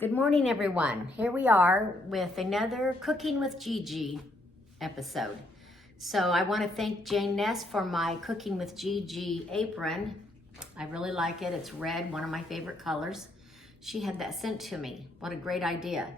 Good morning, everyone. Here we are with another Cooking with Gigi episode. So I want to thank Jane Ness for my Cooking with Gigi apron. I really like it. It's red, one of my favorite colors. She had that sent to me. What a great idea.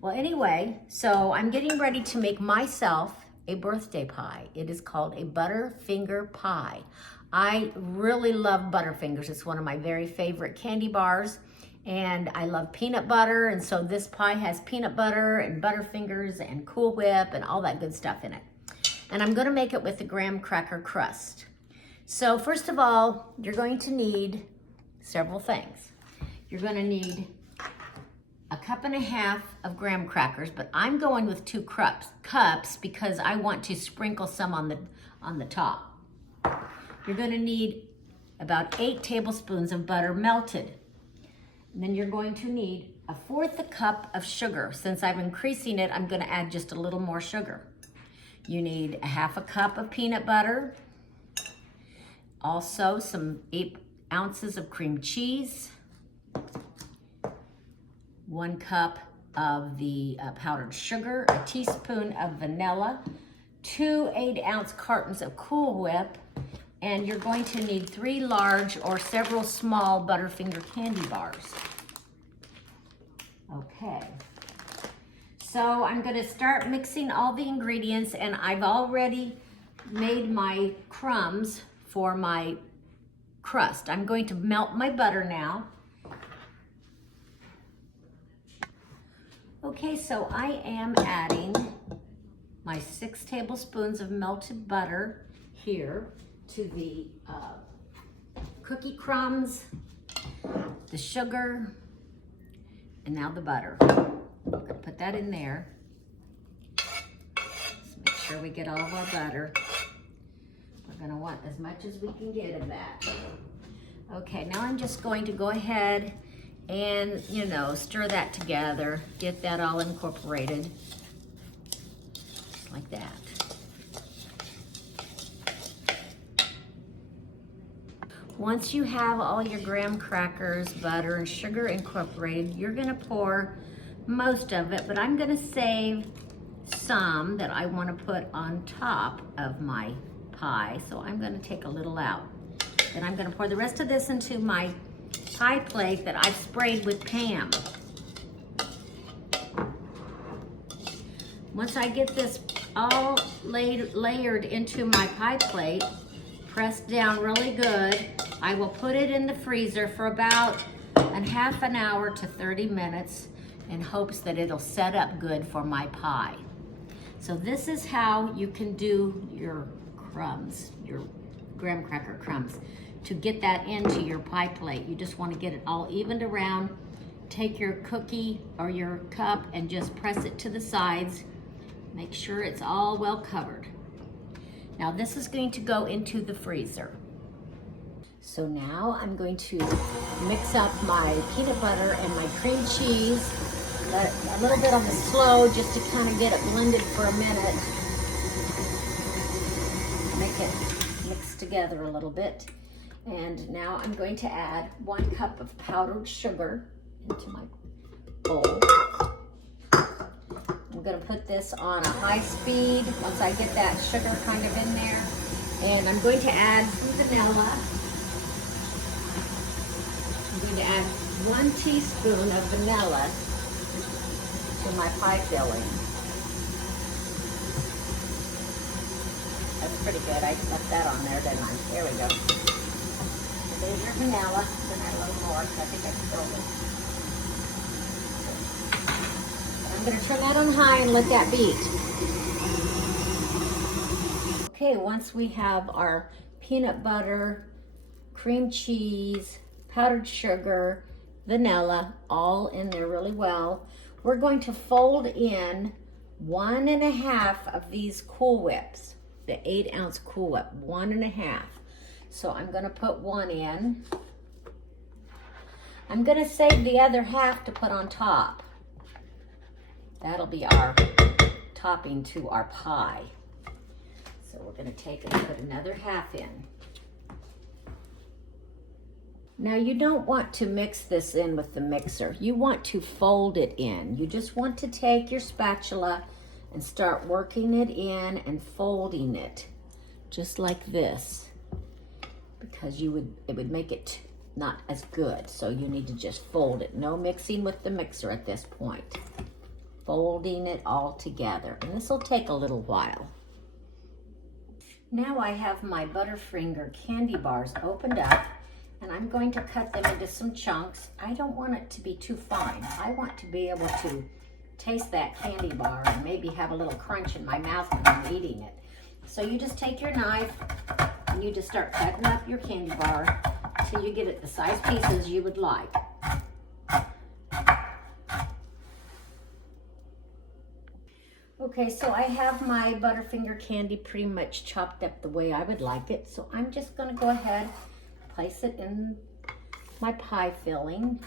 Well, anyway, so I'm getting ready to make myself a birthday pie. It is called a Butterfinger pie. I really love Butterfingers. It's one of my very favorite candy bars. And I love peanut butter, and so this pie has peanut butter and Butterfingers and Cool Whip and all that good stuff in it. And I'm gonna make it with the graham cracker crust. So first of all, you're going to need several things. You're gonna need a cup and a half of graham crackers, but I'm going with 2 cups because I want to sprinkle some on the top. You're gonna need about 8 tablespoons of butter melted. And then you're going to need 1/4 cup of sugar. Since I'm increasing it, I'm gonna add just a little more sugar. You need 1/2 cup of peanut butter. Also some 8 ounces of cream cheese. 1 cup of the powdered sugar, a teaspoon of vanilla, 2 8-ounce cartons of Cool Whip, and you're going to need 3 large or several small Butterfinger candy bars. Okay, so I'm gonna start mixing all the ingredients, and I've already made my crumbs for my crust. I'm going to melt my butter now. Okay, so I am adding my 6 tablespoons of melted butter here to the cookie crumbs, the sugar, and now the butter. We're gonna put that in there. Let's make sure we get all of our butter. We're gonna want as much as we can get of that. Okay, now I'm just going to go ahead and, stir that together, get that all incorporated, just like that. Once you have all your graham crackers, butter, and sugar incorporated, you're gonna pour most of it, but I'm gonna save some that I wanna put on top of my pie, so I'm gonna take a little out. Then I'm gonna pour the rest of this into my pie plate that I've sprayed with Pam. Once I get this all layered into my pie plate, pressed down really good, I will put it in the freezer for about half an hour to 30 minutes in hopes that it'll set up good for my pie. So this is how you can do your crumbs, your graham cracker crumbs. To get that into your pie plate, you just want to get it all evened around. Take your cookie or your cup and just press it to the sides. Make sure it's all well covered. Now this is going to go into the freezer. So now I'm going to mix up my peanut butter and my cream cheese. Let it a little bit on the slow just to kind of get it blended for a minute. Make it mix together a little bit. And now I'm going to add 1 cup of powdered sugar into my bowl. I'm gonna put this on a high speed once I get that sugar kind of in there. And I'm going to add some vanilla. I'm going to add 1 teaspoon of vanilla to my pie filling. That's pretty good. I left that on there, didn't I? There we go. There's your vanilla. Then add a little more, so I think I spilled it. I'm gonna turn that on high and let that beat. Okay, once we have our peanut butter, cream cheese, powdered sugar, vanilla, all in there really well, we're going to fold in 1 1/2 of these Cool Whips, the 8-ounce Cool Whip, 1 1/2. So I'm gonna put 1 in. I'm gonna save the other half to put on top. That'll be our topping to our pie. So we're gonna take and put another half in. Now you don't want to mix this in with the mixer. You want to fold it in. You just want to take your spatula and start working it in and folding it, just like this, because it would make it not as good. So you need to just fold it. No mixing with the mixer at this point. Folding it all together, and this will take a little while. Now I have my Butterfinger candy bars opened up, and I'm going to cut them into some chunks. I don't want it to be too fine. I want to be able to taste that candy bar and maybe have a little crunch in my mouth when I'm eating it. So you just take your knife and you just start cutting up your candy bar till you get it the size pieces you would like. Okay, so I have my Butterfinger candy pretty much chopped up the way I would like it. So I'm just gonna go ahead, place it in my pie filling.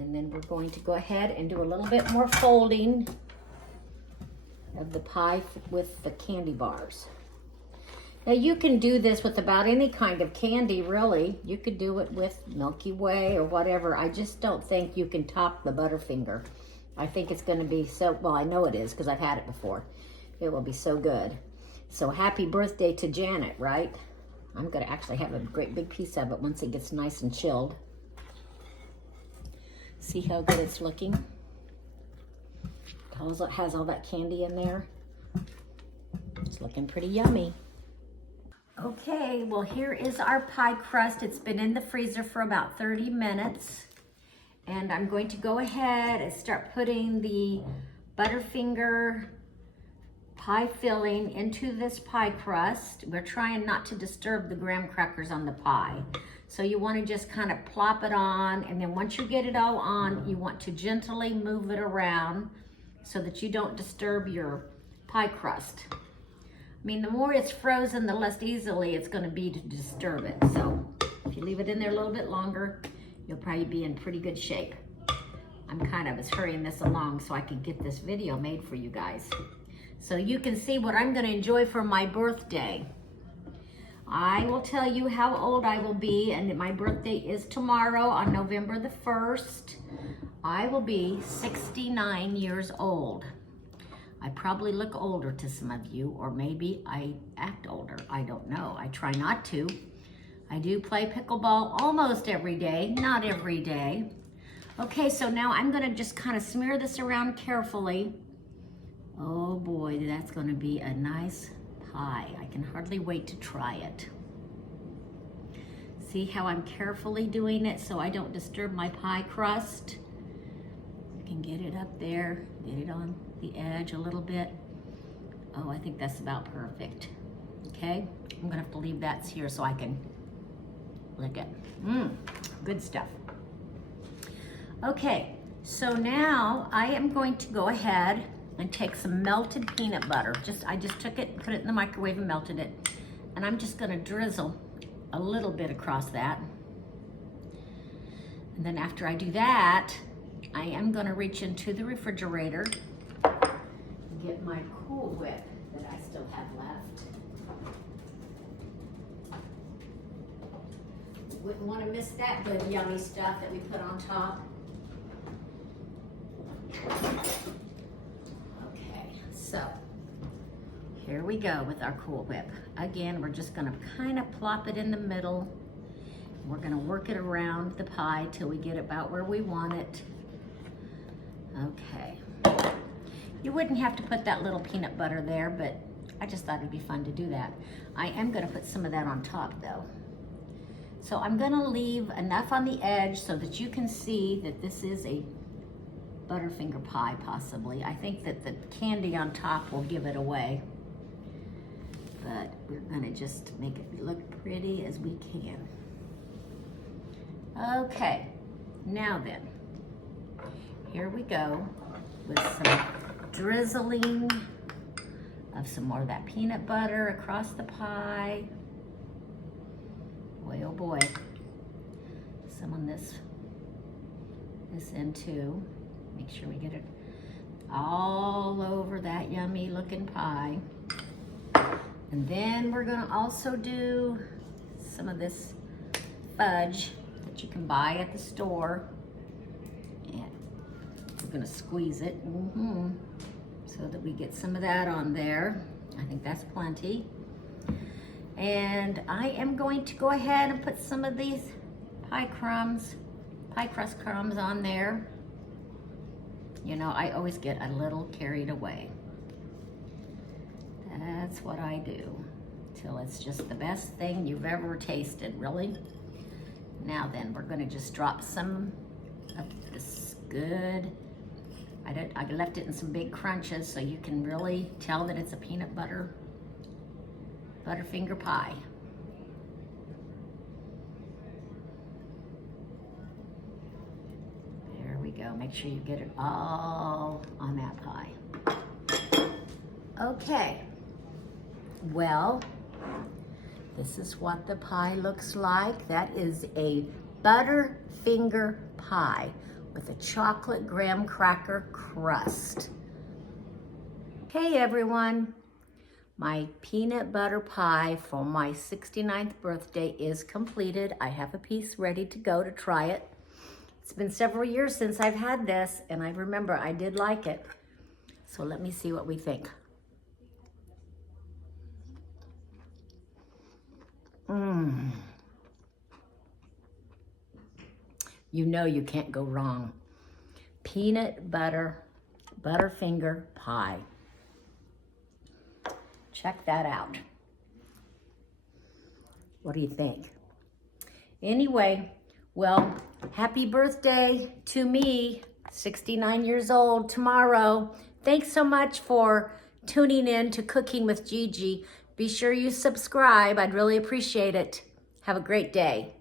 And then we're going to go ahead and do a little bit more folding of the pie with the candy bars. Now you can do this with about any kind of candy, really. You could do it with Milky Way or whatever. I just don't think you can top the Butterfinger. I think it's gonna be so, well, I know it is because I've had it before. It will be so good. So happy birthday to Janet, right? I'm gonna actually have a great big piece of it once it gets nice and chilled. See how good it's looking? It has all that candy in there. It's looking pretty yummy. Okay, well here is our pie crust. It's been in the freezer for about 30 minutes. And I'm going to go ahead and start putting the Butterfinger pie filling into this pie crust. We're trying not to disturb the graham crackers on the pie. So you want to just kind of plop it on, and then once you get it all on, you want to gently move it around so that you don't disturb your pie crust. I mean, the more it's frozen, the less easily it's going to be to disturb it. So if you leave it in there a little bit longer, you'll probably be in pretty good shape. I'm kind of hurrying this along so I can get this video made for you guys. So you can see what I'm going to enjoy for my birthday. I will tell you how old I will be, and my birthday is tomorrow on November the 1st. I will be 69 years old. I probably look older to some of you, or maybe I act older. I don't know. I try not to. I do play pickleball almost every day, not every day. Okay, so now I'm gonna just kind of smear this around carefully. Oh boy, that's gonna be a nice pie. I can hardly wait to try it. See how I'm carefully doing it so I don't disturb my pie crust? I can get it up there, get it on the edge a little bit. Oh, I think that's about perfect. Okay, I'm gonna have to leave that here so I can lick it. Good stuff. Okay, so now I am going to go ahead and take some melted peanut butter. I just took it, put it in the microwave and melted it. And I'm just gonna drizzle a little bit across that. And then after I do that, I am gonna reach into the refrigerator and get my Cool Whip that I still have left. Wouldn't wanna miss that good yummy stuff that we put on top. So here we go with our Cool Whip. Again, we're just gonna kind of plop it in the middle. We're gonna work it around the pie till we get about where we want it. Okay. You wouldn't have to put that little peanut butter there, but I just thought it'd be fun to do that. I am gonna put some of that on top though. So I'm gonna leave enough on the edge so that you can see that this is a Butterfinger pie, possibly. I think that the candy on top will give it away. But we're gonna just make it look pretty as we can. Okay, now then, here we go with some drizzling of some more of that peanut butter across the pie. Boy, oh boy. Some on this end too. Make sure we get it all over that yummy looking pie. And then we're gonna also do some of this fudge that you can buy at the store. And we're gonna squeeze it so that we get some of that on there. I think that's plenty. And I am going to go ahead and put some of these pie crust crumbs on there. You know, I always get a little carried away. That's what I do, till it's just the best thing you've ever tasted, really. Now then, we're gonna just drop some of this good, I left it in some big crunches so you can really tell that it's a peanut butter Butterfinger pie. There we go. Make sure you get it all on that pie. Okay. Well, this is what the pie looks like. That is a Butterfinger pie with a chocolate graham cracker crust. Hey everyone. My peanut butter pie for my 69th birthday is completed. I have a piece ready to go to try it. It's been several years since I've had this, and I remember I did like it. So let me see what we think. You know you can't go wrong. Peanut butter Butterfinger pie. Check that out. What do you think? Anyway, well, happy birthday to me, 69 years old tomorrow. Thanks so much for tuning in to Cooking with Gigi. Be sure you subscribe. I'd really appreciate it. Have a great day.